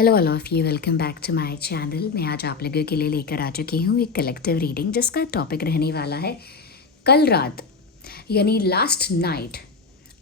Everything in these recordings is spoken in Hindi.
Hello all of you, welcome back to my channel. मैं आज आप लोगों के लिए लेकर आ चुकी हूँ एक कलेक्टिव रीडिंग जिसका टॉपिक रहने वाला है कल रात यानी लास्ट नाइट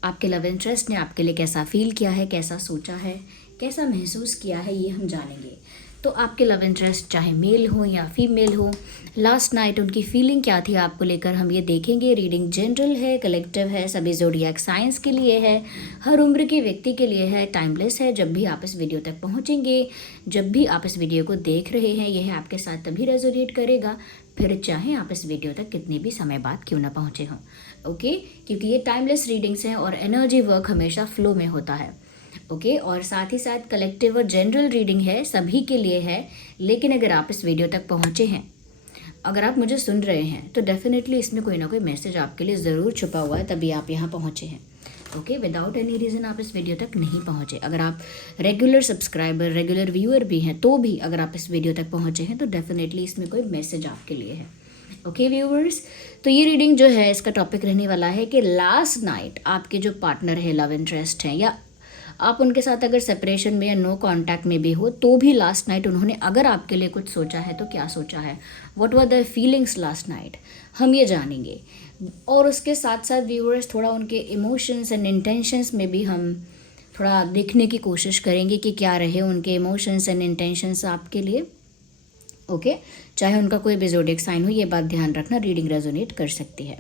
आपके लव इंटरेस्ट ने आपके लिए कैसा फील किया है, कैसा सोचा है, कैसा महसूस किया है, ये हम जानेंगे। तो आपके लव इंटरेस्ट चाहे मेल हो या फीमेल हो, लास्ट नाइट उनकी फीलिंग क्या थी आपको लेकर, हम ये देखेंगे। रीडिंग जनरल है, कलेक्टिव है, सभी ज़ोडिएक साइंस के लिए है, हर उम्र के व्यक्ति के लिए है, टाइमलेस है। जब भी आप इस वीडियो तक पहुँचेंगे, जब भी आप इस वीडियो को देख रहे हैं, यह आपके साथ तभी रेजोनेट करेगा, फिर चाहे आप इस वीडियो तक कितने भी समय बाद क्यों ना पहुँचे हों। ओके, क्योंकि ये टाइमलेस रीडिंग्स हैं और एनर्जी वर्क हमेशा फ्लो में होता है। ओके, और साथ ही साथ कलेक्टिव और जनरल रीडिंग है, सभी के लिए है। लेकिन अगर आप इस वीडियो तक पहुँचे हैं, अगर आप मुझे सुन रहे हैं, तो डेफिनेटली इसमें कोई ना कोई मैसेज आपके लिए ज़रूर छुपा हुआ है, तभी आप यहाँ पहुँचे हैं। ओके, विदाउट एनी रीज़न आप इस वीडियो तक नहीं पहुँचे। अगर आप रेगुलर सब्सक्राइबर, रेगुलर व्यूअर भी हैं, तो भी अगर आप इस वीडियो तक पहुँचे हैं तो डेफिनेटली इसमें कोई मैसेज आपके लिए है। ओके व्यूअर्स, तो ये रीडिंग जो है, इसका टॉपिक रहने वाला है कि लास्ट नाइट आपके जो पार्टनर है, लव इंटरेस्ट हैं, या आप उनके साथ अगर सेपरेशन में या नो कांटेक्ट में भी हो, तो भी लास्ट नाइट उन्होंने अगर आपके लिए कुछ सोचा है तो क्या सोचा है, what were the feelings last night, हम ये जानेंगे। और उसके साथ साथ व्यूअर्स थोड़ा उनके इमोशंस एंड इंटेंशंस में भी हम थोड़ा देखने की कोशिश करेंगे कि क्या रहे उनके इमोशंस एंड इंटेंशंस आपके लिए। ओके, चाहे उनका कोई भी ज़ोडिएक साइन हो, ये बात ध्यान रखना, रीडिंग रेजोनेट कर सकती है।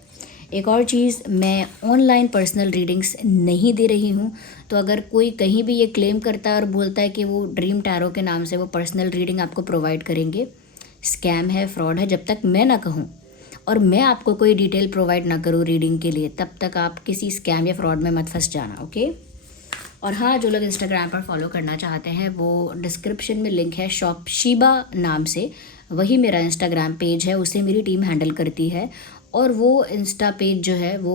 एक और चीज़, मैं ऑनलाइन पर्सनल रीडिंग्स नहीं दे रही हूँ, तो अगर कोई कहीं भी ये क्लेम करता है और बोलता है कि वो ड्रीम टैरो के नाम से वो पर्सनल रीडिंग आपको प्रोवाइड करेंगे, स्कैम है, फ्रॉड है। जब तक मैं ना कहूँ और मैं आपको कोई डिटेल प्रोवाइड ना करूँ रीडिंग के लिए, तब तक आप किसी स्कैम या फ्रॉड में मत फंस जाना। ओके, और हाँ, जो लोग इंस्टाग्राम पर फॉलो करना चाहते हैं, वो डिस्क्रिप्शन में लिंक है शॉप शीबा नाम से, वही मेरा इंस्टाग्राम पेज है, उसे मेरी टीम हैंडल करती है। और वो इंस्टा पेज जो है वो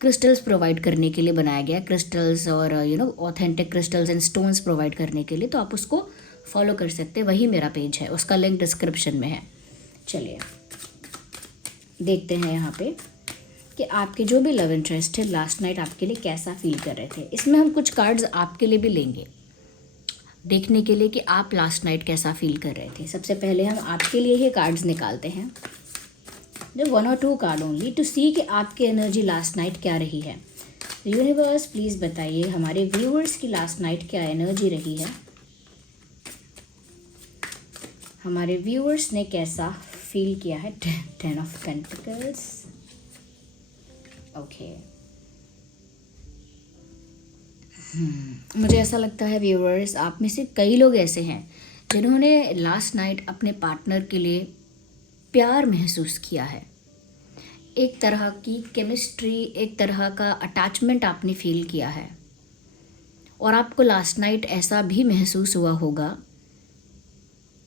क्रिस्टल्स प्रोवाइड करने के लिए बनाया गया है, क्रिस्टल्स और authentic crystals and stones provide करने के लिए, तो आप उसको फॉलो कर सकते हैं, वही मेरा पेज है, उसका लिंक डिस्क्रिप्शन में है। चलिए देखते हैं यहाँ पे कि आपके जो भी लव इंटरेस्ट है लास्ट नाइट आपके लिए कैसा फील कर रहे थे। इसमें हम कुछ कार्ड्स आपके लिए भी लेंगे देखने के लिए कि आप लास्ट नाइट कैसा फील कर रहे थे। सबसे पहले हम आपके लिए ही कार्ड्स निकालते हैं, जो 1 और 2 कार्ड ओनली, टू सी कि आपकी एनर्जी लास्ट नाइट क्या रही है। यूनिवर्स प्लीज़ बताइए हमारे व्यूअर्स की लास्ट नाइट क्या एनर्जी रही है, हमारे व्यूअर्स ने कैसा फील किया है। 10 ऑफ पेंटिकल्स। ओके, मुझे ऐसा लगता है व्यूअर्स, आप में से कई लोग ऐसे हैं जिन्होंने लास्ट नाइट अपने पार्टनर के लिए प्यार महसूस किया है। एक तरह की केमिस्ट्री, एक तरह का अटैचमेंट आपने फील किया है, और आपको लास्ट नाइट ऐसा भी महसूस हुआ होगा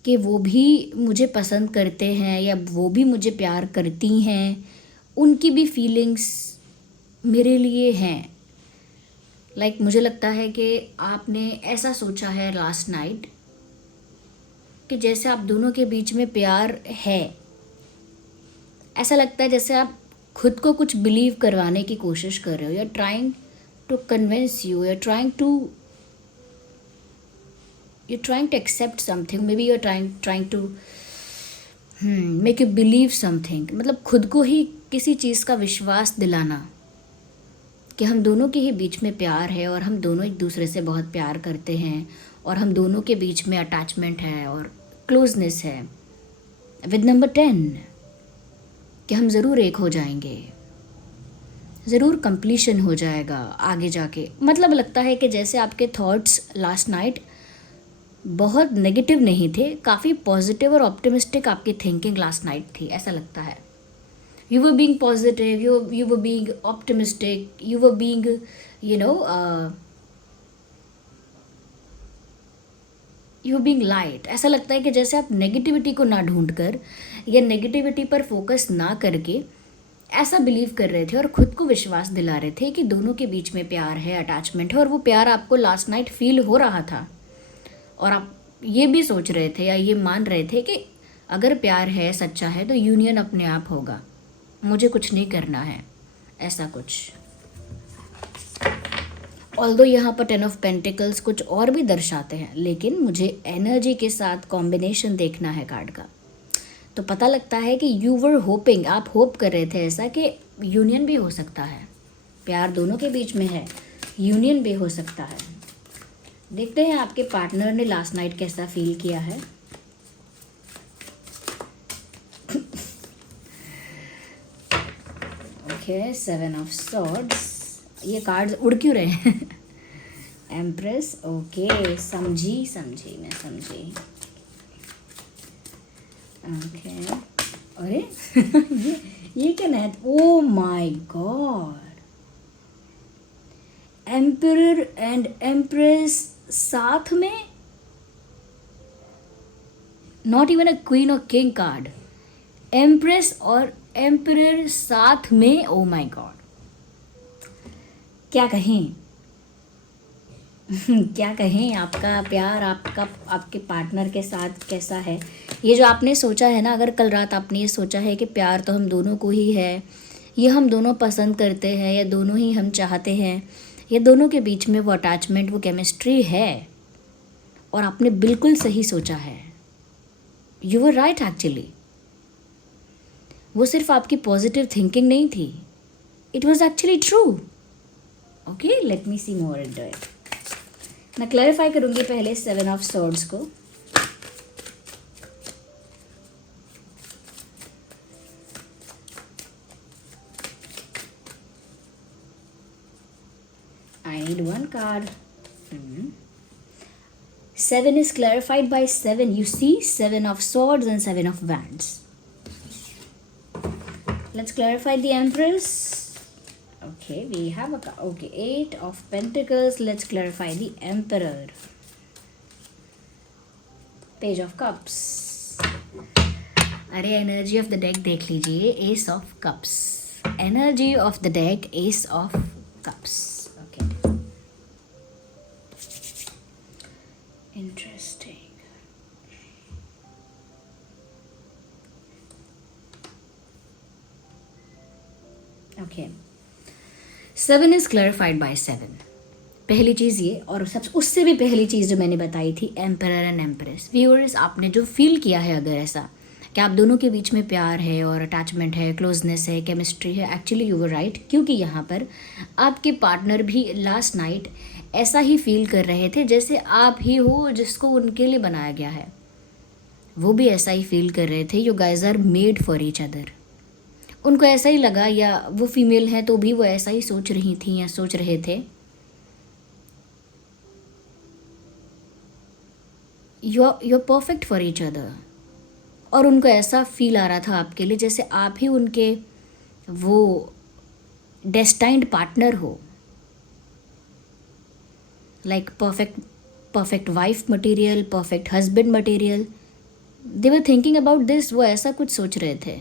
कि वो भी मुझे पसंद करते हैं या वो भी मुझे प्यार करती हैं, उनकी भी फीलिंग्स मेरे लिए हैं। मुझे लगता है कि आपने ऐसा सोचा है लास्ट नाइट कि जैसे आप दोनों के बीच में प्यार है। ऐसा लगता है जैसे आप खुद को कुछ बिलीव करवाने की कोशिश कर रहे हो, you are trying to convince you are trying to accept something, maybe you are trying to make you believe something. मतलब खुद को ही किसी चीज़ का विश्वास दिलाना कि हम दोनों के ही बीच में प्यार है और हम दोनों एक दूसरे से बहुत प्यार करते हैं और हम दोनों के बीच में अटैचमेंट है और क्लोजनेस है। विद नंबर 10 कि हम ज़रूर एक हो जाएंगे, ज़रूर कंप्लीशन हो जाएगा आगे जाके। मतलब लगता है कि जैसे आपके थॉट्स लास्ट नाइट बहुत नेगेटिव नहीं थे, काफ़ी पॉजिटिव और ऑप्टिमिस्टिक आपकी थिंकिंग लास्ट नाइट थी, ऐसा लगता है। You were being positive, you were being optimistic, you were being you were being light। ऐसा लगता है कि जैसे आप नेगेटिविटी को ना ढूंढ कर या नेगेटिविटी पर फोकस ना करके ऐसा बिलीव कर रहे थे और ख़ुद को विश्वास दिला रहे थे कि दोनों के बीच में प्यार है, अटैचमेंट है, और वो प्यार आपको लास्ट नाइट फील हो रहा था। और आप ये भी सोच रहे थे या ये मान रहे थे कि अगर प्यार है, सच्चा है, तो यूनियन अपने आप होगा, मुझे कुछ नहीं करना है, ऐसा कुछ। ऑल्दो यहाँ पर 10 ऑफ पेंटिकल्स कुछ और भी दर्शाते हैं, लेकिन मुझे एनर्जी के साथ कॉम्बिनेशन देखना है कार्ड का। तो पता लगता है कि यू वर होपिंग, आप होप कर रहे थे ऐसा कि यूनियन भी हो सकता है, प्यार दोनों के बीच में है, यूनियन भी हो सकता है। देखते हैं आपके पार्टनर ने लास्ट नाइट कैसा फील किया है। ओके, 7 ऑफ सॉर्ड्स, ये कार्ड्स उड़ क्यों रहे हैं? एम्प्रेस, ओके, समझी मैं समझी। ओके, अरे ये क्या नया? Oh my God, emperor and empress साथ में, नॉट इवन अ क्वीन और किंग कार्ड, एम्प्रेस और एम्परर साथ में। ओ माय गॉड, क्या कहें क्या कहें, आपका प्यार आपके पार्टनर के साथ कैसा है? ये जो आपने सोचा है ना, अगर कल रात आपने ये सोचा है कि प्यार तो हम दोनों को ही है, ये हम दोनों पसंद करते हैं, या दोनों ही हम चाहते हैं, ये दोनों के बीच में वो अटैचमेंट, वो केमिस्ट्री है, और आपने बिल्कुल सही सोचा है। You were right actually. वो सिर्फ आपकी पॉजिटिव थिंकिंग नहीं थी, it was actually true. Okay, let me see more into it. मैं क्लैरिफाई करूंगी पहले 7 ऑफ सॉर्ड्स को। I need one card. 7 is clarified by 7. You see, 7 of swords and 7 of wands. Let's clarify the Empress. Okay, we have okay, 8 of Pentacles. Let's clarify the Emperor. Page of Cups. अरे एनर्जी ऑफ द डेक देख लीजिए, ace of cups. Energy of the deck, ace of cups. Okay, interesting. Okay, 7 is clarified by 7। पहली चीज़ ये, और सब उससे भी पहली चीज़ जो मैंने बताई थी, एम्परर एंड एम्प्रेस। व्यूअर्स, आपने जो फील किया है अगर ऐसा कि आप दोनों के बीच में प्यार है और अटैचमेंट है, क्लोजनेस है, केमिस्ट्री है, एक्चुअली यू वर राइट, क्योंकि यहाँ पर आपके पार्टनर भी लास्ट नाइट ऐसा ही फील कर रहे थे जैसे आप ही हो जिसको उनके लिए बनाया गया है। वो भी ऐसा ही फील कर रहे थे। You guys are made for each other. उनको ऐसा ही लगा, या वो फीमेल हैं तो भी वो ऐसा ही सोच रही थी या सोच रहे थे। You perfect for each other. और उनको ऐसा फील आ रहा था आपके लिए जैसे आप ही उनके वो डेस्टाइन्ड पार्टनर हो, like perfect wife material, perfect husband material. They were thinking about this, वो ऐसा कुछ सोच रहे थे।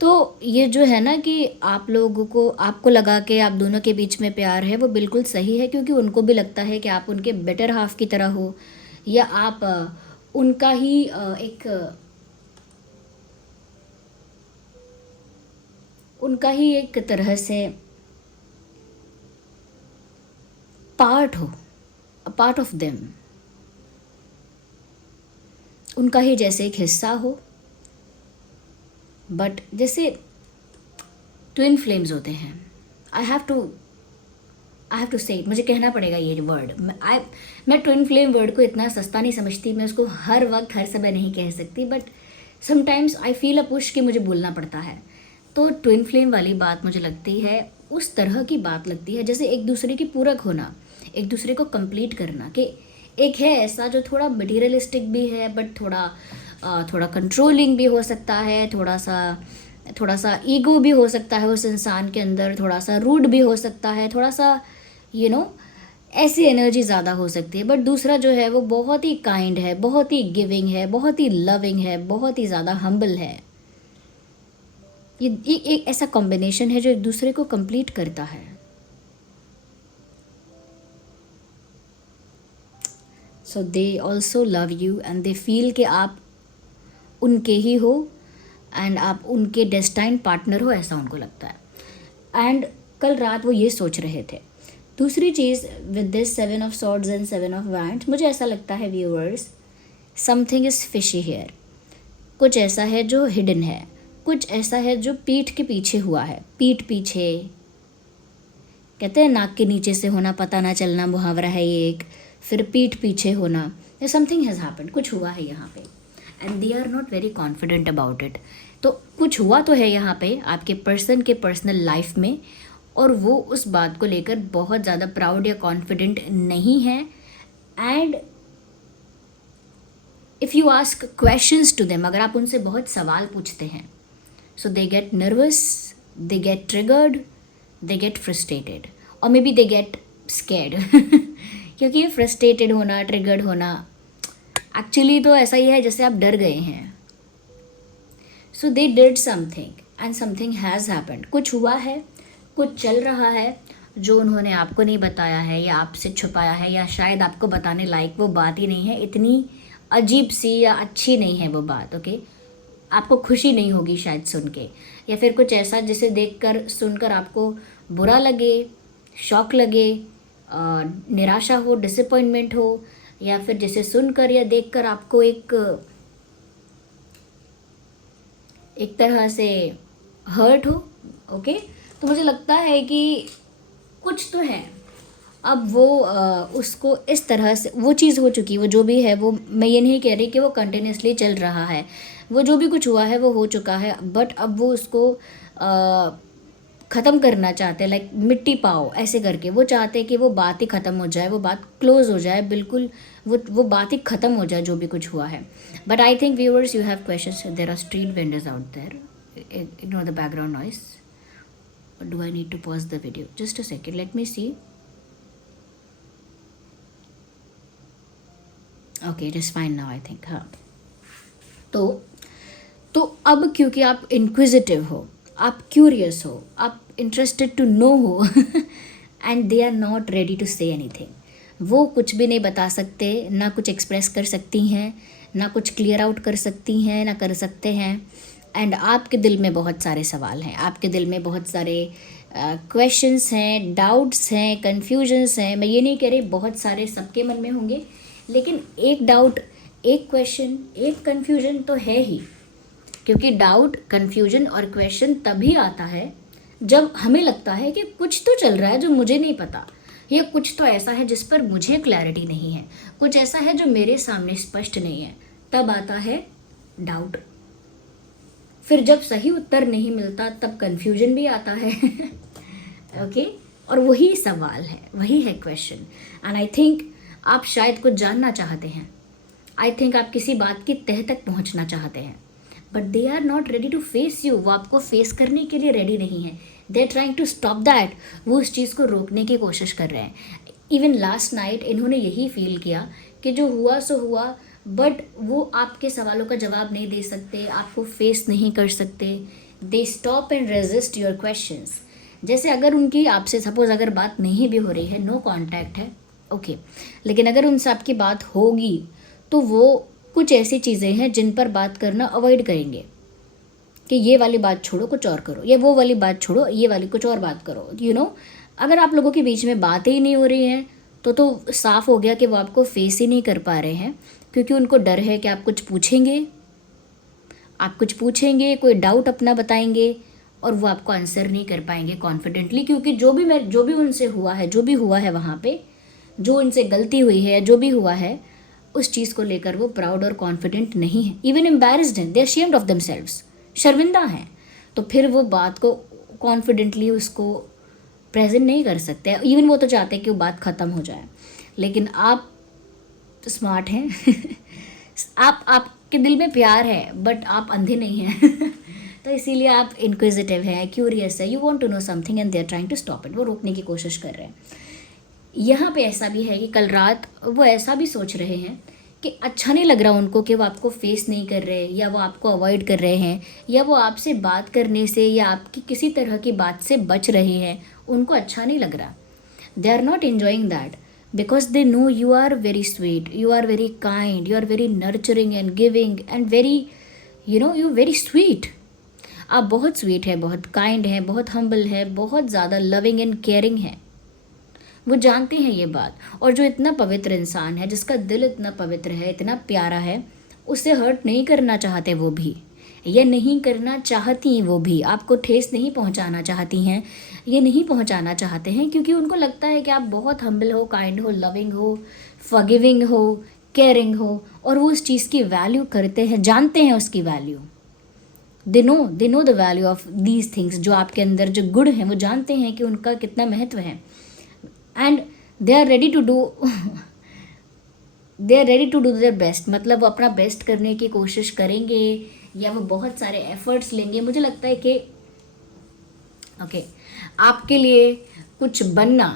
तो ये जो है ना कि आप लोगों को, आपको लगा कि आप दोनों के बीच में प्यार है, वो बिल्कुल सही है, क्योंकि उनको भी लगता है कि आप उनके बेटर हाफ की तरह हो, या आप उनका ही एक तरह से पार्ट हो, अ पार्ट ऑफ देम, उनका ही जैसे एक हिस्सा हो। बट जैसे ट्विन फ्लेम्स होते हैं, आई हैव टू से इट, मुझे कहना पड़ेगा ये वर्ड। मैं ट्विन फ्लेम वर्ड को इतना सस्ता नहीं समझती, मैं उसको हर वक्त हर समय नहीं कह सकती, but sometimes I feel a push कि मुझे बोलना पड़ता है। तो ट्विन फ्लेम वाली बात मुझे लगती है, उस तरह की बात लगती है जैसे एक दूसरे की पूरक होना, एक दूसरे को कंप्लीट करना। कि एक है ऐसा जो थोड़ा मटीरियलिस्टिक भी है, बट थोड़ा कंट्रोलिंग भी हो सकता है, थोड़ा सा ईगो भी हो सकता है उस इंसान के अंदर, थोड़ा सा रूड भी हो सकता है, थोड़ा सा ऐसी एनर्जी ज़्यादा हो सकती है। बट दूसरा जो है वो बहुत ही काइंड है, बहुत ही गिविंग है, बहुत ही लविंग है, बहुत ही ज़्यादा हम्बल है। ये एक ऐसा कॉम्बिनेशन है जो एक दूसरे को कंप्लीट करता है। So they also love you and they feel कि आप उनके ही हो एंड आप उनके डेस्टाइन पार्टनर हो, ऐसा उनको लगता है। एंड कल रात वो ये सोच रहे थे दूसरी चीज़ with this 7 of swords and 7 of wands, मुझे ऐसा लगता है viewers, something is fishy here. कुछ ऐसा है जो हिडन है, कुछ ऐसा है जो पीठ के पीछे हुआ है। पीठ पीछे कहते हैं नाक के नीचे से होना, पता ना चलना, मुहावरा है ये एक। फिर पीठ पीछे होना, समथिंग हैज़ हैपेंड, कुछ हुआ है यहाँ पे and they are not very confident about it. तो कुछ हुआ तो है यहाँ पे आपके पर्सन के पर्सनल लाइफ में, और वो उस बात को लेकर बहुत ज़्यादा प्राउड या कॉन्फिडेंट नहीं है। And if you ask questions to them, अगर आप उनसे बहुत सवाल पूछते हैं, so they get nervous, they get triggered, they get frustrated, और maybe they get scared क्योंकि ये फ्रस्ट्रेटेड होना, ट्रिगर्ड होना एक्चुअली तो ऐसा ही है जैसे आप डर गए हैं। So they did something and something has happened, कुछ हुआ है, कुछ चल रहा है जो उन्होंने आपको नहीं बताया है या आपसे छुपाया है, या शायद आपको बताने लायक वो बात ही नहीं है, इतनी अजीब सी या अच्छी नहीं है वो बात। ओके, आपको खुशी नहीं होगी शायद सुन के, या फिर कुछ ऐसा जिसे देखकर सुनकर आपको बुरा लगे, शॉक लगे, निराशा हो, डिसअपॉइंटमेंट हो, या फिर जिसे सुनकर या देखकर आपको एक तरह से हर्ट हो। ओके, तो मुझे लगता है कि कुछ तो है। अब वो उसको इस तरह से वो चीज़ हो चुकी, वो जो भी है, वो मैं ये नहीं कह रही कि वो कंटिन्यूसली चल रहा है, वो जो भी कुछ हुआ है वो हो चुका है, बट अब वो उसको ख़त्म करना चाहते हैं, लाइक मिट्टी पाओ ऐसे करके। वो चाहते हैं कि वो बात ही ख़त्म हो जाए, वो बात क्लोज हो जाए, बिल्कुल वो बात ही ख़त्म हो जाए जो भी कुछ हुआ है। But I think viewers you have questions, there are street vendors out there, ignore the background noise. Do I need to pause the video? Just a second, let me see. Okay, it is fine now I think. हाँ, तो अब क्योंकि आप इंक्विजिटिव हो, आप क्यूरियस हो, आप इंटरेस्टेड टू नो हो and they are not ready to say anything, वो कुछ भी नहीं बता सकते, ना कुछ एक्सप्रेस कर सकती हैं, ना कुछ क्लियर आउट कर सकती हैं, ना कर सकते हैं। एंड आपके दिल में बहुत सारे सवाल हैं, आपके दिल में बहुत सारे क्वेश्चंस हैं, डाउट्स हैं, कन्फ्यूजन्स हैं। मैं ये नहीं कह रही बहुत सारे सबके मन में होंगे, लेकिन एक डाउट, एक क्वेश्चन, एक कन्फ्यूजन तो है ही। क्योंकि डाउट, कन्फ्यूजन और क्वेश्चन तभी आता है जब हमें लगता है कि कुछ तो चल रहा है जो मुझे नहीं पता, या कुछ तो ऐसा है जिस पर मुझे क्लैरिटी नहीं है, कुछ ऐसा है जो मेरे सामने स्पष्ट नहीं है, तब आता है डाउट। फिर जब सही उत्तर नहीं मिलता तब कन्फ्यूजन भी आता है ओके, और वही सवाल है, वही है क्वेश्चन। एंड आई थिंक आप शायद कुछ जानना चाहते हैं, आई थिंक आप किसी बात की तह तक पहुंचना चाहते हैं, but they are not ready to face you, वो आपको फेस करने के लिए रेडी नहीं है। They are trying to stop that, वो उस चीज़ को रोकने की कोशिश कर रहे हैं। इवन लास्ट नाइट इन्होंने यही फील किया कि जो हुआ सो हुआ, बट वो आपके सवालों का जवाब नहीं दे सकते, आपको फेस नहीं कर सकते। They stop and resist your questions. जैसे अगर उनकी आपसे सपोज अगर बात नहीं भी हो रही है, नो कांटेक्ट है, ओके, लेकिन अगर उनसे आपकी बात होगी तो वो कुछ ऐसी चीज़ें हैं जिन पर बात करना अवॉइड करेंगे कि ये वाली बात छोड़ो कुछ और करो, या वो वाली बात छोड़ो ये वाली कुछ और बात करो। यू नो, अगर आप लोगों के बीच में बातें ही नहीं हो रही हैं तो साफ़ हो गया कि वो आपको फेस ही नहीं कर पा रहे हैं, क्योंकि उनको डर है कि आप कुछ पूछेंगे, कोई डाउट अपना बताएंगे और वो आपको आंसर नहीं कर पाएंगे कॉन्फिडेंटली, क्योंकि जो भी उनसे हुआ है, जो भी हुआ है वहाँ पे, जो उनसे गलती हुई है, जो भी हुआ है, उस चीज़ को लेकर वो प्राउड और कॉन्फिडेंट नहीं है, इवन एम्बैरेस्ड हैं, they are shamed of themselves, शर्मिंदा हैं। तो फिर वो बात को कॉन्फिडेंटली उसको प्रेजेंट नहीं कर सकते। इवन वो तो चाहते हैं कि वो बात ख़त्म हो जाए, लेकिन आप स्मार्ट हैं आपके दिल में प्यार है, बट आप अंधे नहीं हैं तो इसीलिए आप इंक्विजिटिव हैं, क्यूरियस है, you want to know something and they are trying to stop it, वो रोकने की कोशिश कर रहे हैं। यहाँ पे ऐसा भी है कि कल रात वो ऐसा भी सोच रहे हैं कि अच्छा नहीं लग रहा उनको कि वो आपको फेस नहीं कर रहे, या वो आपको अवॉइड कर रहे हैं, या वो आपसे बात करने से या आपकी किसी तरह की बात से बच रहे हैं, उनको अच्छा नहीं लग रहा। They are not enjoying that because they know you are very sweet, you are very kind, you are very nurturing and giving and very you very sweet. आप बहुत स्वीट है, बहुत काइंड है, बहुत हम्बल है, बहुत ज़्यादा लविंग एंड केयरिंग है। वो जानते हैं ये बात। और जो इतना पवित्र इंसान है, जिसका दिल इतना पवित्र है, इतना प्यारा है, उसे हर्ट नहीं करना चाहते वो भी, या नहीं करना चाहती वो भी, आपको ठेस नहीं पहुंचाना चाहती हैं, ये नहीं पहुंचाना चाहते हैं, क्योंकि उनको लगता है कि आप बहुत हम्बल हो, काइंड हो, लविंग हो, फॉरगिविंग हो, केयरिंग हो, और वो उस चीज़ की वैल्यू करते हैं, जानते हैं उसकी value. They know the value of these things. जो आपके अंदर जो गुण हैं वो जानते हैं कि उनका कितना महत्व है। And they are ready to do their best, मतलब वो अपना बेस्ट करने की कोशिश करेंगे, या वो बहुत सारे एफर्ट्स लेंगे। मुझे लगता है कि ओके, आपके लिए कुछ बनना,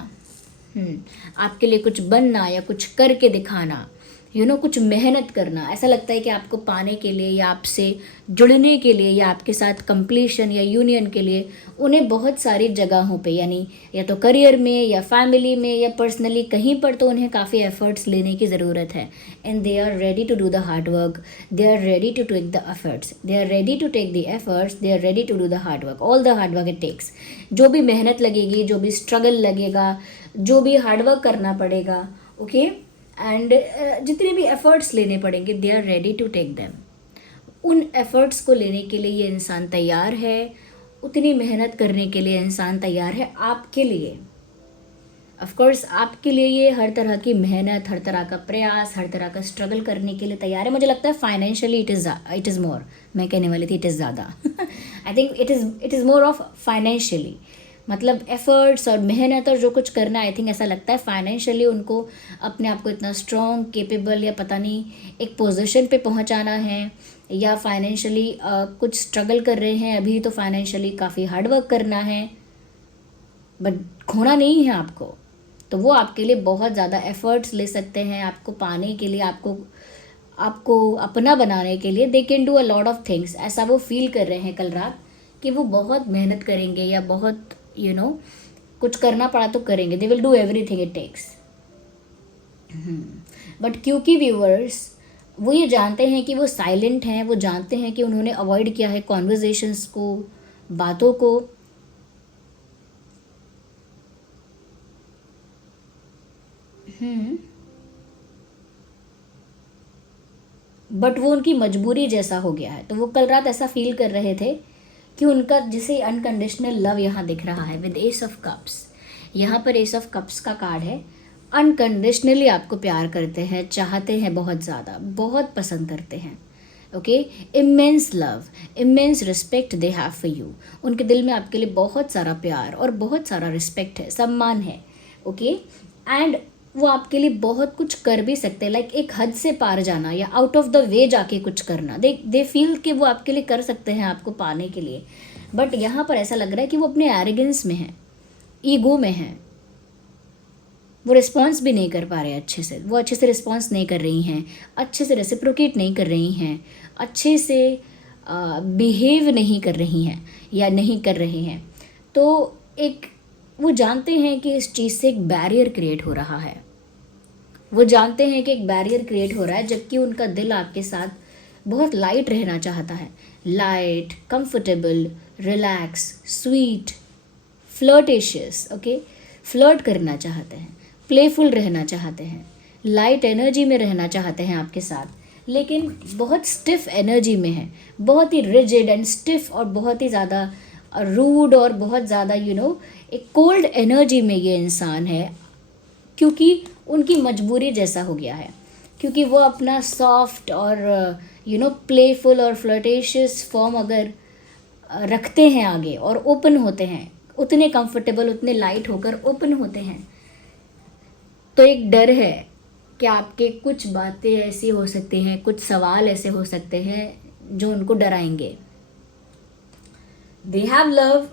आपके लिए कुछ बनना या कुछ करके दिखाना, कुछ मेहनत करना, ऐसा लगता है कि आपको पाने के लिए या आपसे जुड़ने के लिए या आपके साथ कंप्लीशन या यूनियन के लिए उन्हें बहुत सारी जगहों पे, यानी या तो करियर में या फैमिली में या पर्सनली कहीं पर, तो उन्हें काफ़ी एफर्ट्स लेने की ज़रूरत है। And they are ready to do the hard work, they are ready to take the efforts, they are ready to take the efforts, they are ready to do the hard work, all the hard work it takes. जो भी मेहनत लगेगी, जो भी स्ट्रगल लगेगा, जो भी हार्ड वर्क करना पड़ेगा, ओके, एंड जितने भी एफर्ट्स लेने पड़ेंगे, they are ready to take them. उन एफर्ट्स को लेने के लिए ये इंसान तैयार है, उतनी मेहनत करने के लिए इंसान तैयार है आपके लिए। ऑफ कोर्स आपके लिए ये हर तरह की मेहनत, हर तरह का प्रयास, हर तरह का स्ट्रगल करने के लिए तैयार है। मुझे लगता है फाइनेंशियली इट इज़ मोर, मैं कहने वाली थी इट इज़ ज़्यादा, I think it is more of financially, मतलब एफर्ट्स और मेहनत और जो कुछ करना, आई थिंक ऐसा लगता है फाइनेंशियली उनको अपने आप को इतना स्ट्रॉन्ग, केपेबल, या पता नहीं एक पोजीशन पे पहुंचाना है, या फाइनेंशियली कुछ स्ट्रगल कर रहे हैं अभी, तो फाइनेंशियली काफ़ी हार्ड वर्क करना है, बट खोना नहीं है आपको। तो वो आपके लिए बहुत ज़्यादा एफर्ट्स ले सकते हैं आपको पाने के लिए, आपको अपना बनाने के लिए। They can do a lot of things, ऐसा वो फील कर रहे हैं कल रात कि वो बहुत मेहनत करेंगे, या बहुत कुछ करना पड़ा तो करेंगे, they will do everything it takes. But क्योंकि व्यूअर्स वो ये जानते हैं कि वो साइलेंट हैं, वो जानते हैं कि उन्होंने अवॉइड किया है कॉन्वर्जेशंस को, बातों को, बट वो उनकी मजबूरी जैसा हो गया है। तो वो कल रात ऐसा फील कर रहे थे कि उनका जिसे अनकंडीशनल लव यहाँ दिख रहा है विद एस ऑफ कप्स, यहाँ पर एस ऑफ कप्स का कार्ड है। अनकंडीशनली आपको प्यार करते हैं, चाहते हैं बहुत ज़्यादा, बहुत पसंद करते हैं, okay. Immense love, immense respect they have for you. उनके दिल में आपके लिए बहुत सारा प्यार और बहुत सारा रिस्पेक्ट है, सम्मान है, ओके। एंड वो आपके लिए बहुत कुछ कर भी सकते हैं, लाइक एक हद से पार जाना या आउट ऑफ द वे जाके कुछ करना। दे फील कि वो आपके लिए कर सकते हैं आपको पाने के लिए। बट यहाँ पर ऐसा लग रहा है कि वो अपने एरोगेंस में हैं, ईगो में हैं, वो रिस्पॉन्स भी नहीं कर पा रहे अच्छे से, वो अच्छे से रिस्पॉन्स नहीं कर रही हैं, अच्छे से रेसिप्रोकेट नहीं कर रही हैं, अच्छे से बिहेव नहीं कर रही हैं या नहीं कर रहे हैं। तो एक वो जानते हैं कि इस चीज़ से एक बैरियर क्रिएट हो रहा है, वो जानते हैं कि एक बैरियर क्रिएट हो रहा है, जबकि उनका दिल आपके साथ बहुत लाइट रहना चाहता है, light, comfortable, relax, sweet, flirtatious, okay, flirt करना चाहते हैं, प्लेफुल रहना चाहते हैं, लाइट एनर्जी में रहना चाहते हैं आपके साथ, लेकिन बहुत स्टिफ एनर्जी में है, बहुत ही रिजिड एंड स्टिफ, और बहुत ही ज़्यादा रूड, और बहुत ज़्यादा एक कोल्ड एनर्जी में ये इंसान है, क्योंकि उनकी मजबूरी जैसा हो गया है, क्योंकि वो अपना सॉफ्ट और प्लेफुल और फ्लर्टेशियस फॉर्म अगर रखते हैं आगे और ओपन होते हैं, उतने कंफर्टेबल, उतने लाइट होकर ओपन होते हैं, तो एक डर है कि आपके कुछ बातें ऐसी हो सकती हैं, कुछ सवाल ऐसे हो सकते हैं जो उनको डराएंगे। They have love,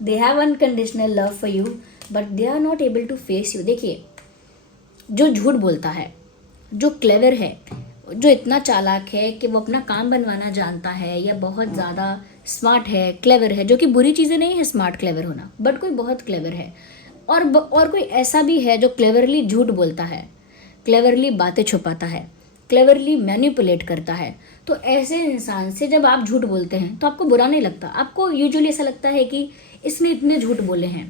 they have unconditional love for you, but they are not able to face you. देखिए, जो झूठ बोलता है, जो क्लेवर है, जो इतना चालाक है कि वो अपना काम बनवाना जानता है, या बहुत ज़्यादा स्मार्ट है, क्लेवर है, जो कि बुरी चीज़ें नहीं है स्मार्ट क्लेवर होना, बट कोई बहुत क्लेवर है, और कोई ऐसा भी है जो क्लेवरली झूठ बोलता है, क्लेवरली बातें छुपाता है, क्लेवरली मैनिपुलेट करता है। तो ऐसे इंसान से जब आप झूठ बोलते हैं तो आपको बुरा नहीं लगता, आपको यूजुअली ऐसा लगता है कि इसने इतने झूठ बोले हैं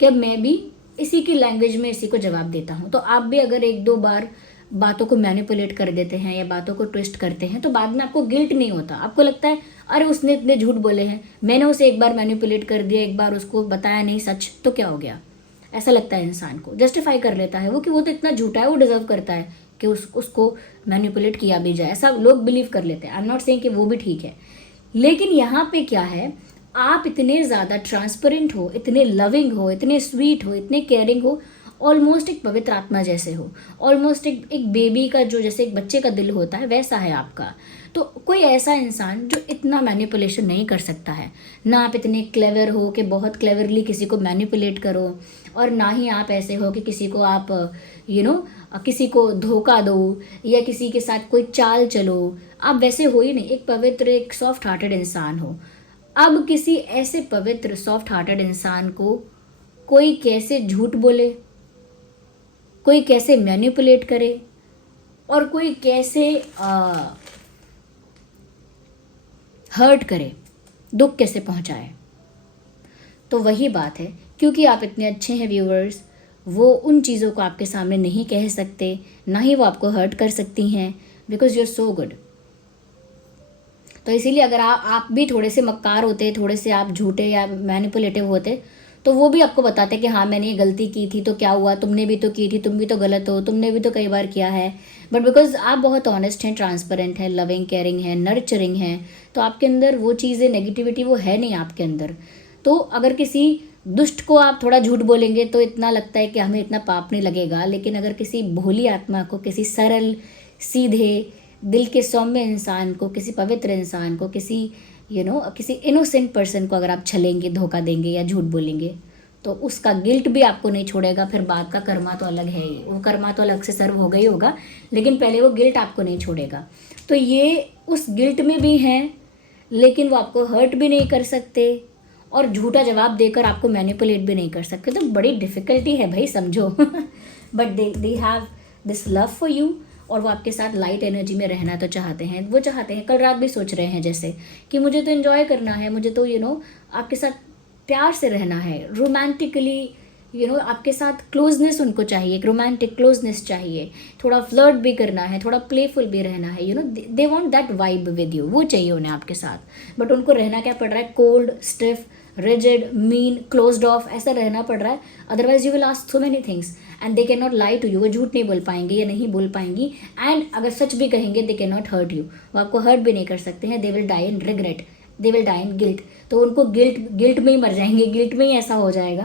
कि अब मैं भी इसी की लैंग्वेज में इसी को जवाब देता हूँ। तो आप भी अगर एक दो बार बातों को मैनिपुलेट कर देते हैं या बातों को ट्विस्ट करते हैं तो बाद में आपको गिल्ट नहीं होता। आपको लगता है अरे उसने इतने झूठ बोले हैं, मैंने उसे एक बार मैनिपुलेट कर दिया, एक बार उसको बताया नहीं सच, तो क्या हो गया। ऐसा लगता है इंसान को, जस्टिफाई कर लेता है वो कि वो तो इतना झूठा है, वो डिजर्व करता है कि उसको मैनिपुलेट किया भी जाए। ऐसा लोग बिलीव कर लेते हैं। आई एम नॉट सेइंग कि वो भी ठीक है, लेकिन यहाँ पे क्या है, आप इतने ज़्यादा ट्रांसपेरेंट हो, इतने लविंग हो, इतने स्वीट हो, इतने केयरिंग हो, ऑलमोस्ट एक पवित्र आत्मा जैसे हो, ऑलमोस्ट एक बेबी का जो जैसे एक बच्चे का दिल होता है वैसा है आपका। तो कोई ऐसा इंसान जो इतना मैनिपुलेशन नहीं कर सकता है। ना आप इतने क्लेवर हो कि बहुत क्लेवरली किसी को मैनिपुलेट करो, और ना ही आप ऐसे हो कि किसी को आप किसी को धोखा दो या किसी के साथ कोई चाल चलो। आप वैसे हो ही नहीं, एक पवित्र, एक सॉफ्ट हार्टेड इंसान हो। अब किसी ऐसे पवित्र सॉफ्ट हार्टेड इंसान को कोई कैसे झूठ बोले, कोई कैसे मैनिपुलेट करे, और कोई कैसे हर्ट करे, दुख कैसे पहुंचाए, तो वही बात है। क्योंकि आप इतने अच्छे हैं व्यूअर्स, वो उन चीज़ों को आपके सामने नहीं कह सकते, ना ही वो आपको हर्ट कर सकती हैं, because you are so good. तो इसीलिए अगर आप भी थोड़े से मक्कार होते, थोड़े से आप झूठे या मैनिपुलेटिव होते, तो वो भी आपको बताते कि हाँ मैंने ये गलती की थी तो क्या हुआ, तुमने भी तो की थी, तुम भी तो गलत हो, तुमने भी तो कई बार किया है। बट बिकॉज आप बहुत ऑनेस्ट हैं, ट्रांसपेरेंट हैं, लविंग, केयरिंग हैं, नर्चरिंग हैं, तो आपके अंदर वो चीज़ें, नेगेटिविटी वो है नहीं आपके अंदर। तो अगर किसी दुष्ट को आप थोड़ा झूठ बोलेंगे तो इतना लगता है कि हमें इतना पाप नहीं लगेगा, लेकिन अगर किसी भोली आत्मा को, किसी सरल सीधे दिल के सौम्य इंसान को, किसी पवित्र इंसान को, किसी किसी इनोसेंट पर्सन को अगर आप छलेंगे, धोखा देंगे या झूठ बोलेंगे, तो उसका गिल्ट भी आपको नहीं छोड़ेगा। फिर बाद का कर्मा तो अलग है ही, वो कर्मा तो अलग से सर्व हो गई होगा, लेकिन पहले वो गिल्ट आपको नहीं छोड़ेगा। तो ये उस गिल्ट में भी हैं, लेकिन वो आपको हर्ट भी नहीं कर सकते और झूठा जवाब देकर आपको मैनिपुलेट भी नहीं कर सकते। तो बड़ी डिफ़िकल्टी है भाई, समझो। But they have this love for you, और वो आपके साथ लाइट एनर्जी में रहना तो चाहते हैं। वो चाहते हैं, कल रात भी सोच रहे हैं जैसे कि मुझे तो एंजॉय करना है, मुझे तो आपके साथ प्यार से रहना है, रोमांटिकली आपके साथ क्लोजनेस उनको चाहिए, एक रोमांटिक क्लोजनेस चाहिए, थोड़ा फ्लर्ट भी करना है, थोड़ा प्लेफुल भी रहना है, they want that vibe with you, वो चाहिए उन्हें आपके साथ। बट उनको रहना क्या पड़ रहा है, cold, stiff, rigid, mean, closed off, ऐसा रहना पड़ रहा है। Otherwise you will ask so many things and they can not lie to you. वो झूठ नहीं बोल पाएंगे या नहीं बोल पाएंगी, एंड अगर सच भी कहेंगे they can not hurt you, वो आपको हर्ट भी नहीं कर सकते हैं। They will die in regret, they will die in guilt. तो उनको गिल्ट में ही मर जाएंगे, गिल्ट में ही ऐसा हो जाएगा।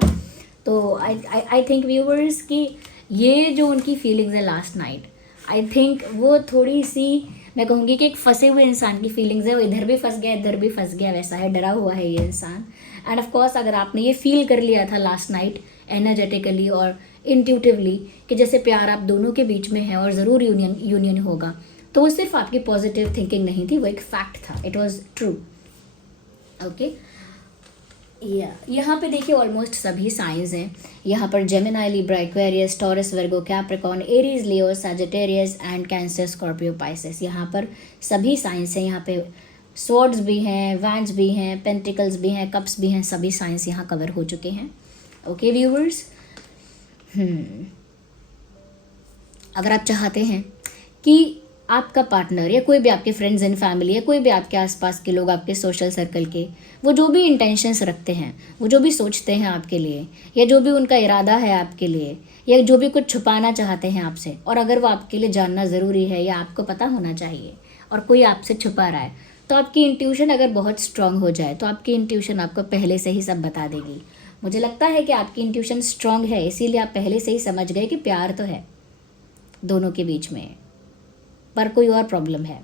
तो आई थिंक व्यूवर्स कि ये जो उनकी फीलिंग्स है लास्ट नाइट, आई थिंक वो थोड़ी सी, मैं कहूँगी कि एक फंसे हुए इंसान की फीलिंग्स है। वो इधर भी फंस गया, इधर भी फंस गया, वैसा है, डरा हुआ है ये इंसान। एंड ऑफ कोर्स अगर आपने ये फील कर लिया था लास्ट नाइट एनर्जेटिकली और इंट्यूटिवली कि जैसे प्यार आप दोनों के बीच में है और ज़रूर यूनियन होगा, तो वो सिर्फ आपकी पॉजिटिव थिंकिंग नहीं थी, वो एक फैक्ट था, इट वॉज ट्रू। ओके, यहाँ पे देखिए ऑलमोस्ट सभी साइंस हैं। यहाँ पर Gemini, Libra, Aquarius, taurus, Virgo, Capricorn, Aries, Leo, Sagittarius and cancer, Scorpio, Pisces, यहाँ पर सभी साइंस हैं। यहाँ पे स्वॉर्ड्स भी हैं, वैंड्स भी हैं, पेंटिकल्स भी हैं, कप्स भी हैं, सभी साइंस यहाँ कवर हो चुके हैं। ओके व्यूवर्स, अगर आप चाहते हैं कि आपका पार्टनर या कोई भी आपके फ्रेंड्स एंड फैमिली या कोई भी आपके आसपास के लोग, आपके सोशल सर्कल के, वो जो भी इंटेंशंस रखते हैं, वो जो भी सोचते हैं आपके लिए, या जो भी उनका इरादा है आपके लिए, या जो भी कुछ छुपाना चाहते हैं आपसे, और अगर वो आपके लिए जानना ज़रूरी है या आपको पता होना चाहिए और कोई आपसे छुपा रहा है, तो आपकी इंट्यूशन अगर बहुत स्ट्रांग हो जाए तो आपकी इंट्यूशन आपको पहले से ही सब बता देगी। मुझे लगता है कि आपकी इंट्यूशन स्ट्रांग है, इसीलिए आप पहले से ही समझ गए कि प्यार तो है दोनों के बीच में, पर कोई और प्रॉब्लम है।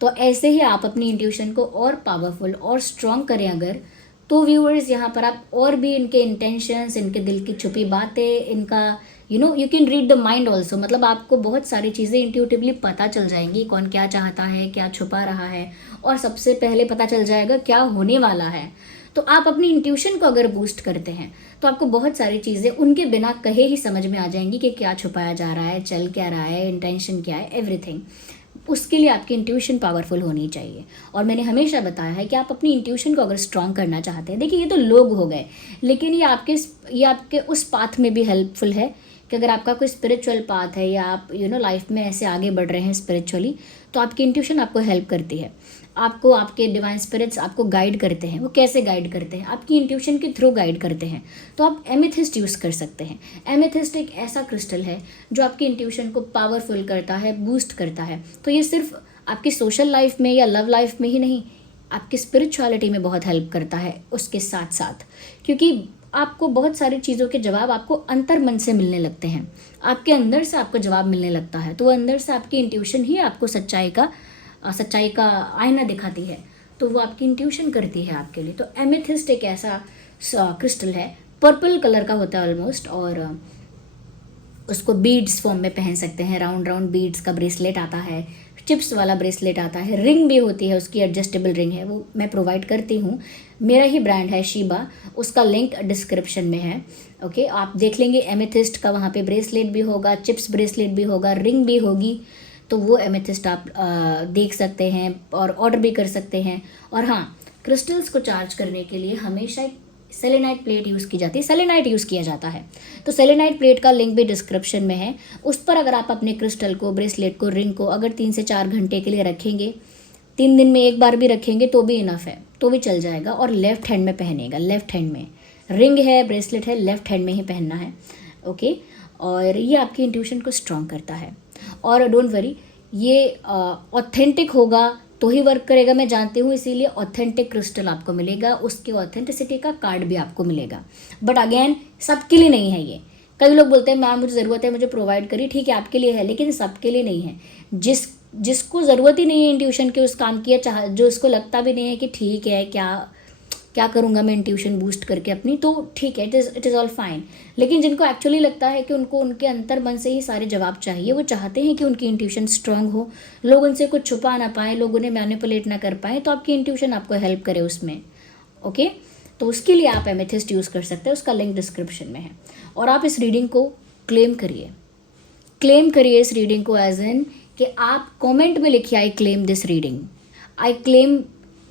तो ऐसे ही आप अपनी इंट्यूशन को और पावरफुल और स्ट्रॉन्ग करें अगर, तो व्यूअर्स यहाँ पर आप और भी इनके इंटेंशंस, इनके दिल की छुपी बातें, इनका you can read the mind also, मतलब आपको बहुत सारी चीज़ें इंट्यूटिवली पता चल जाएंगी, कौन क्या चाहता है, क्या छुपा रहा है, और सबसे पहले पता चल जाएगा क्या होने वाला है। तो आप अपनी इंट्यूशन को अगर बूस्ट करते हैं तो आपको बहुत सारी चीज़ें उनके बिना कहे ही समझ में आ जाएंगी कि क्या छुपाया जा रहा है, चल क्या रहा है, इंटेंशन क्या है, एवरीथिंग। उसके लिए आपकी इंट्यूशन पावरफुल होनी चाहिए। और मैंने हमेशा बताया है कि आप अपनी इंट्यूशन को अगर स्ट्रॉन्ग करना चाहते हैं, देखिए ये तो लोग हो गए, लेकिन ये आपके उस पाथ में भी हेल्पफुल है कि अगर आपका कोई स्पिरिचुअल पाथ है या आप लाइफ में ऐसे आगे बढ़ रहे हैं स्पिरिचुअली, तो आपकी इंट्यूशन आपको हेल्प करती है। आपको आपके डिवाइन स्पिरिट्स आपको गाइड करते हैं। वो कैसे गाइड करते हैं? आपकी इंट्यूशन के थ्रू गाइड करते हैं। तो आप एमेथिस्ट यूज़ कर सकते हैं। एमेथिस्ट एक ऐसा क्रिस्टल है जो आपकी इंट्यूशन को पावरफुल करता है, बूस्ट करता है। तो ये सिर्फ आपकी सोशल लाइफ में या लव लाइफ में ही नहीं, आपकी स्पिरिचुअलिटी में बहुत हेल्प करता है उसके साथ साथ, क्योंकि आपको बहुत सारी चीज़ों के जवाब आपको अंतर मन से मिलने लगते हैं। आपके अंदर से आपको जवाब मिलने लगता है, तो वो अंदर से आपकी इंट्यूशन ही आपको सच्चाई का आईना दिखाती है। तो वो आपकी इंट्यूशन करती है आपके लिए। तो एमेथिस्ट एक ऐसा क्रिस्टल है, पर्पल कलर का होता है ऑलमोस्ट, और उसको बीड्स फॉर्म में पहन सकते हैं। राउंड राउंड बीड्स का ब्रेसलेट आता है, चिप्स वाला ब्रेसलेट आता है, रिंग भी होती है, उसकी एडजस्टेबल रिंग है, वो मैं प्रोवाइड करती हूँ। मेरा ही ब्रांड है शीबा, उसका लिंक डिस्क्रिप्शन में है। ओके, आप देख लेंगे। एमेथिस्ट का वहाँ पे ब्रेसलेट भी होगा, चिप्स ब्रेसलेट भी होगा, रिंग भी होगी। तो वो एमेथिस्ट आप देख सकते हैं और ऑर्डर भी कर सकते हैं। और हाँ, क्रिस्टल्स को चार्ज करने के लिए हमेशा सेलेनाइट प्लेट यूज़ की जाती है, सेलेनाइट यूज़ किया जाता है। तो सेलेनाइट प्लेट का लिंक भी डिस्क्रिप्शन में है। उस पर अगर आप अपने क्रिस्टल को, ब्रेसलेट को, रिंग को अगर 3 से 4 घंटे के लिए रखेंगे, 3 दिन में एक बार भी रखेंगे तो भी इनफ है, तो भी चल जाएगा। और लेफ्ट हैंड में पहनेगा, लेफ्ट हैंड में रिंग है, ब्रेसलेट है, लेफ्ट हैंड में ही पहनना है। ओके, और ये आपकी इंट्यूशन को स्ट्रॉन्ग करता है। और डोंट वरी, ये ऑथेंटिक होगा तो ही वर्क करेगा, मैं जानती हूँ, इसीलिए ऑथेंटिक क्रिस्टल आपको मिलेगा, उसके ऑथेंटिसिटी का कार्ड भी आपको मिलेगा। बट अगेन, सबके लिए नहीं है ये। कई लोग बोलते हैं मैम मुझे ज़रूरत है, मुझे प्रोवाइड करिए, ठीक है आपके लिए है, लेकिन सबके लिए नहीं है। जिसको ज़रूरत ही नहीं है इंट्यूशन के उस काम की, या जो उसको लगता भी नहीं है कि ठीक है क्या करूँगा मैं इंट्यूशन बूस्ट करके अपनी, तो ठीक है, इट इज़ ऑल फाइन। लेकिन जिनको एक्चुअली लगता है कि उनको उनके अंतर मन से ही सारे जवाब चाहिए, वो चाहते हैं कि उनकी इंट्यूशन स्ट्रांग हो, लोग उनसे कुछ छुपा ना पाएँ, लोग उन्हें मैनिपुलेट ना कर पाएँ, तो आपकी इंट्यूशन आपको हेल्प करे उसमें। ओके, तो उसके लिए आप एमेथिस्ट यूज़ कर सकते हैं, उसका लिंक डिस्क्रिप्शन में है। और आप इस रीडिंग को क्लेम करिए इस रीडिंग को, एज इन कि आप कमेंट में लिखिए I claim this reading, I claim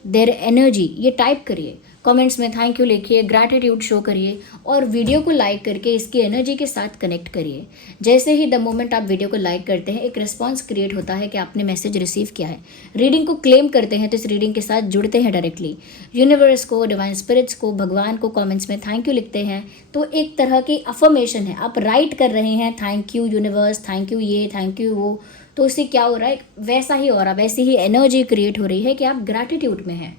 their energy, ये टाइप करिए कमेंट्स में, थैंक यू लिखिए, ग्रैटिट्यूड शो करिए, और वीडियो को लाइक करके इसकी एनर्जी के साथ कनेक्ट करिए। जैसे ही द मोमेंट आप वीडियो को लाइक करते हैं, एक रिस्पॉन्स क्रिएट होता है कि आपने मैसेज रिसीव किया है। रीडिंग को क्लेम करते हैं तो इस रीडिंग के साथ जुड़ते हैं डायरेक्टली। यूनिवर्स को, डिवाइन स्पिरिट्स को, भगवान को कॉमेंट्स में थैंक यू लिखते हैं, तो एक तरह की अफर्मेशन है, आप राइट कर रहे हैं thank you universe, thank you ये, थैंक यू वो। तो उससे क्या हो रहा है, वैसा ही हो रहा, वैसी ही एनर्जी क्रिएट हो रही है कि आप ग्रैटिट्यूड में हैं।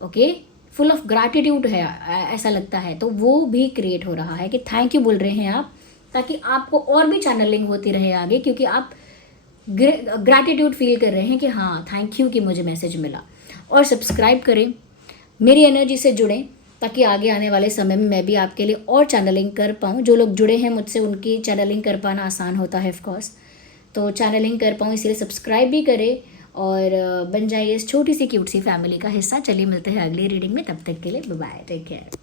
ओके, फुल ऑफ ग्रैटिट्यूड है, ऐसा लगता है, तो वो भी क्रिएट हो रहा है कि थैंक यू बोल रहे हैं आप, ताकि आपको और भी चैनलिंग होती रहे आगे, क्योंकि आप ग्रैटिट्यूड फील कर रहे हैं कि हाँ थैंक यू कि मुझे मैसेज मिला। और सब्सक्राइब करें, मेरी एनर्जी से जुड़ें, ताकि आगे आने वाले समय में मैं भी आपके लिए और चैनलिंग कर पाऊँ। जो लोग जुड़े हैं मुझसे, उनकी चैनलिंग कर पाना आसान होता है ऑफकोर्स, तो चैनलिंग कर पाऊँ, इसलिए सब्सक्राइब भी करें और बन जाइए इस छोटी सी क्यूट सी फैमिली का हिस्सा। चलिए मिलते हैं अगली रीडिंग में, तब तक के लिए बाय बाय, टेक केयर।